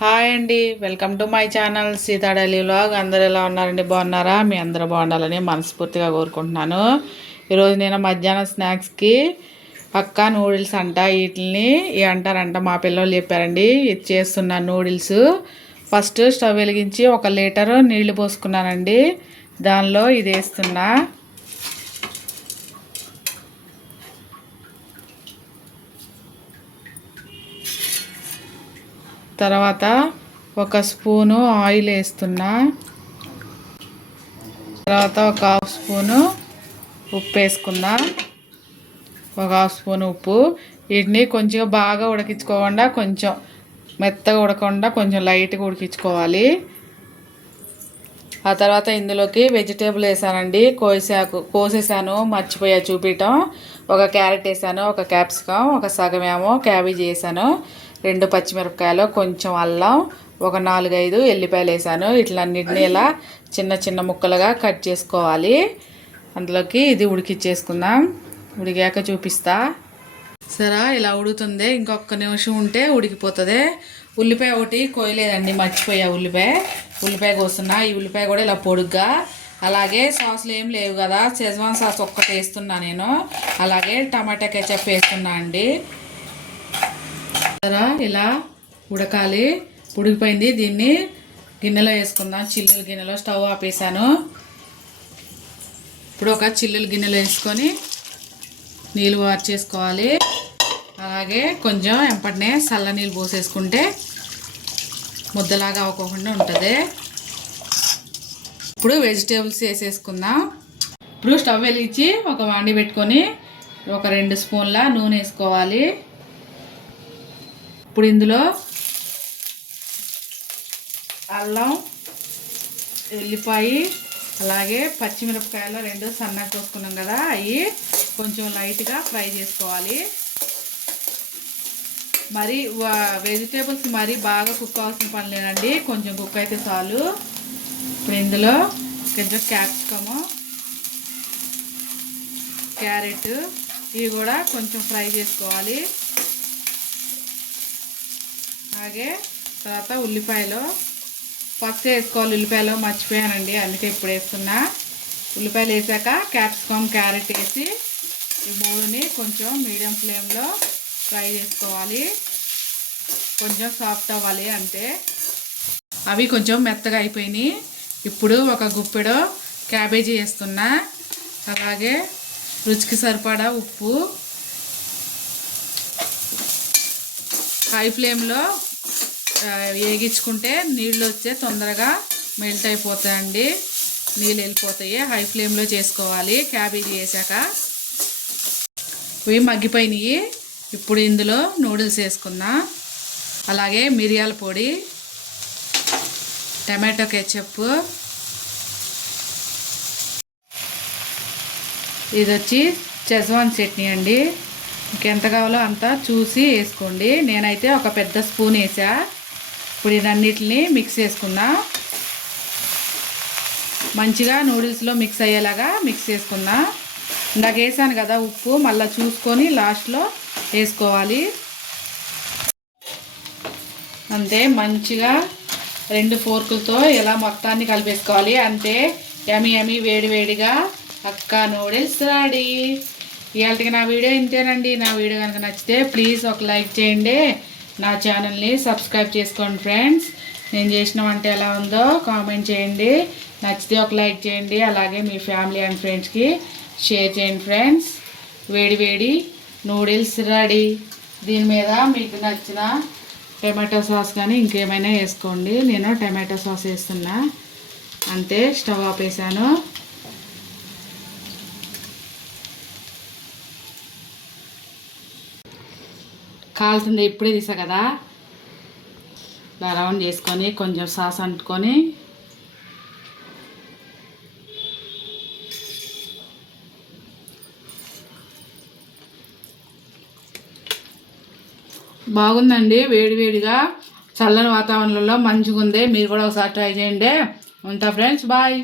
Hi అండి, welcome to my channel Sita daily vlog. అందరు ఎలా ఉన్నారండి? బాగున్నారా? మీ అందరూ బాగుండాలని మనస్ఫూర్తిగా కోరుకుంటున్నాను. ఈరోజు నేను మధ్యాహ్నం స్నాక్స్కి పక్కా నూడిల్స్ అంట, వీటిని అంటారంట, మా పిల్లలు చెప్పారండి. ఇది చేస్తున్నాను నూడిల్స్. ఫస్ట్ స్టవ్ వెలిగించి 1 లీటరు నీళ్లు పోసుకున్నానండి. దానిలో ఇది వేస్తున్నా. తర్వాత 1 స్పూను ఆయిల్ వేస్తున్నా. తర్వాత 1/2 స్పూను ఉప్పు వేసుకున్నా. 1/2 స్పూన్ ఉప్పు. వీటిని కొంచెం బాగా ఉడికించుకోకుండా, కొంచెం మెత్తగా ఉడకకుండా, కొంచెం లైట్గా ఉడికించుకోవాలి. ఆ తర్వాత ఇందులోకి వెజిటేబుల్ వేసానండి. కోసేసాను, మర్చిపోయా చూపించటం. 1 క్యారెట్ వేసాను, 1 క్యాప్సికం, 1 సగం ఏమో క్యాబేజీ వేసాను, 2 పచ్చిమిరపకాయలు, కొంచెం అల్లం, 1 4-5 ఎల్లిపాయలు వేసాను. ఇట్లన్నిటిని ఇలా చిన్న చిన్న ముక్కలుగా కట్ చేసుకోవాలి. అందులోకి ఇది ఉడికిచ్చేసుకుందాం. ఉడికాక చూపిస్తా. సరే, ఇలా ఉడుకుతుంది. ఇంకొక నిమిషం ఉంటే ఉడికిపోతుంది. ఉల్లిపాయ ఒకటి కోయలేదండి, మర్చిపోయా. ఉల్లిపాయ కోస్తున్నా. ఈ ఉల్లిపాయ కూడా ఇలా పొడుగ్గా. అలాగే సాసులు ఏం లేవు కదా, షెజ్వాన్ సాస్ ఒక్కటి వేస్తున్నా నేను. అలాగే టమాటా కెచప్ వేస్తున్నా అండి. సరే, ఇలా ఉడకాలి. ఉడికిపోయింది. దీన్ని గిన్నెలో వేసుకుందాం. చిల్లుల గిన్నెలో స్టవ్ ఆపేసాను. ఇప్పుడు ఒక చిల్లుల గిన్నెలో వేసుకొని నీళ్ళు వార్ చేసుకోవాలి. అలాగే కొంచెం ఎంపటినే చల్ల నీళ్ళు పోసేసుకుంటే ముద్దలాగా అవ్వకుండా ఉంటుంది. ఇప్పుడు వెజిటేబుల్స్ వేసేసుకుందాం. ఇప్పుడు స్టవ్ వెలిగించి ఒక వాండి పెట్టుకొని 2 స్పూన్ల నూనె వేసుకోవాలి. ఇప్పుడు ఇందులో అల్లం, ఉల్లిపాయ, అలాగే పచ్చిమిరపకాయలు 2 సన్నగా కోసుకున్నాం కదా, అవి కొంచెం లైట్గా ఫ్రై చేసుకోవాలి. మరి వెజిటేబుల్స్ మరీ బాగా కుక్ అవ్వాల్సిన పని లేదండి, కొంచెం కుక్ అయితే చాలు. ఇప్పుడు ఇందులో కొంచెం క్యాప్సికము, క్యారెట్, ఇవి కూడా కొంచెం ఫ్రై చేసుకోవాలి. అలాగే తర్వాత ఉల్లిపాయలు ఫస్ట్ వేసుకోవాలి. ఉల్లిపాయలు మర్చిపోయానండి, అందుకే ఇప్పుడు వేస్తున్నా. ఉల్లిపాయలు వేసాక క్యాప్సికమ్, క్యారెట్ వేసి ఈ 3ని కొంచెం మీడియం ఫ్లేమ్లో ఫ్రై చేసుకోవాలి. కొంచెం సాఫ్ట్ అవ్వాలి అంతే. అవి కొంచెం మెత్తగా అయిపోయినాయి. ఇప్పుడు 1 గుప్పెడు క్యాబేజీ వేస్తున్నా. అలాగే రుచికి సరిపడా ఉప్పు. హై ఫ్లేమ్లో వేగించుకుంటే నీళ్ళు వచ్చే తొందరగా మెల్ట్ అయిపోతాయండి, నీళ్ళు వెళ్ళిపోతాయి. హై ఫ్లేమ్లో చేసుకోవాలి క్యాబేజీ వేసాక. ఇవి మగ్గిపోయినాయి. ఇప్పుడు ఇందులో నూడిల్స్ వేసుకుందాం. అలాగే మిరియాల పొడి, టమాటో కెచప్, ఇది వచ్చి షెజ్వాన్ చట్నీ అండి. మీకు ఎంత కావాలో అంత చూసి వేసుకోండి. నేనైతే 1 పెద్ద స్పూన్ వేసా. ఇప్పుడు ఇదన్నిటిని మిక్స్ చేసుకుందాం. మంచిగా నూడిల్స్లో మిక్స్ అయ్యేలాగా మిక్స్ చేసుకుందాం. ఇందాక వేసాను కదా ఉప్పు, మళ్ళీ చూసుకొని లాస్ట్లో వేసుకోవాలి. అంతే, మంచిగా 2 ఫోర్కులతో ఇలా మొత్తాన్ని కలిపేసుకోవాలి. అంతే, యమీ యమీ వేడి వేడిగా పక్కా నూడిల్స్ రెడీ. ఇవాళకి నా వీడియో ఇంతేనండి. నా వీడియో కనుక నచ్చితే ప్లీజ్ ఒక లైక్ చేయండి. నా ఛానల్ని సబ్స్క్రైబ్ చేసుకోండి ఫ్రెండ్స్. నేను చేసిన వంట ఎలా ఉందో కామెంట్ చేయండి. నచ్చితే ఒక లైక్ చేయండి. అలాగే మీ ఫ్యామిలీ అండ్ ఫ్రెండ్స్కి షేర్ చేయండి ఫ్రెండ్స్. వేడి వేడి నూడిల్స్ రెడీ. దీని మీద మీకు నచ్చిన టమాటో సాస్ కానీ ఇంకేమైనా వేసుకోండి. నేను టమాటో సాస్ వేస్తున్నా. అంతే, స్టవ్ ఆపేసాను. కాల్సింది ఇప్పుడే తీసా కదా, ఇలా రౌండ్ చేసుకొని కొంచెం సాస్ అంటుకొని బాగుందండి. వేడివేడిగా చల్లని వాతావరణంలో మంచిగా ఉంది. మీరు కూడా ఒకసారి ట్రై చేయండి. ఉంటా ఫ్రెండ్స్, బాయ్.